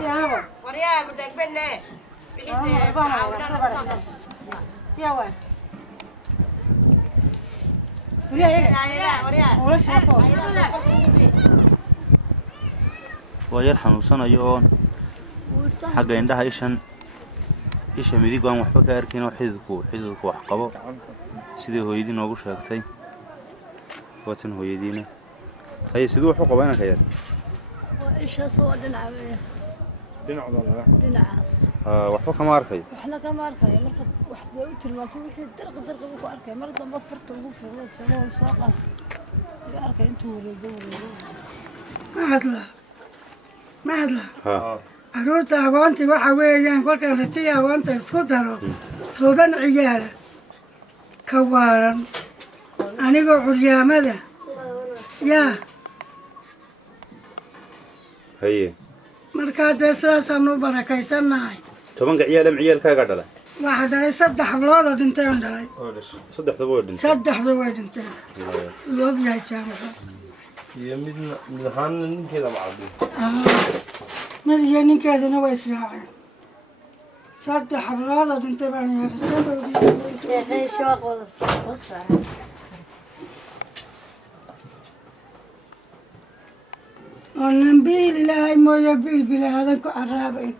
يا وريا بدك بنة يا وين وريا ولا شافوا وير xanuunsanayo xagga indhaha isha midig aan waxba ka arkin oo xididku wax qabo sidii hooyadii noogu sheegtay watan hooyadiina hay sidoo wax u qabanaa ka yar isha soo dhinaca dhinacaas waxba kama arkay waxna kama arkay marka wax bay u tilmaantay wixii darqa ku arkay mar dambe farta ugu fiiqday sababta soo qaad ay arkay intuu wareego ما هذا أروت أقوانتي وحويان كل كان رتي أقوانت سكوترو توبان عيالة كوارن أنا بقول ماذا يا هي مركز أساسا نبرة كيسناي توبان عيال كاقدلا واحد على صدح بلاد دنتين داي صدح ذوود صدح ذوود دنتين لوب يا جامع من هان كذا معدي مليانين كذا نويس راعي صدح بلاد دنتين بني يا شغل بص ونبيل لا ما يبيل بلا هذا كعرابين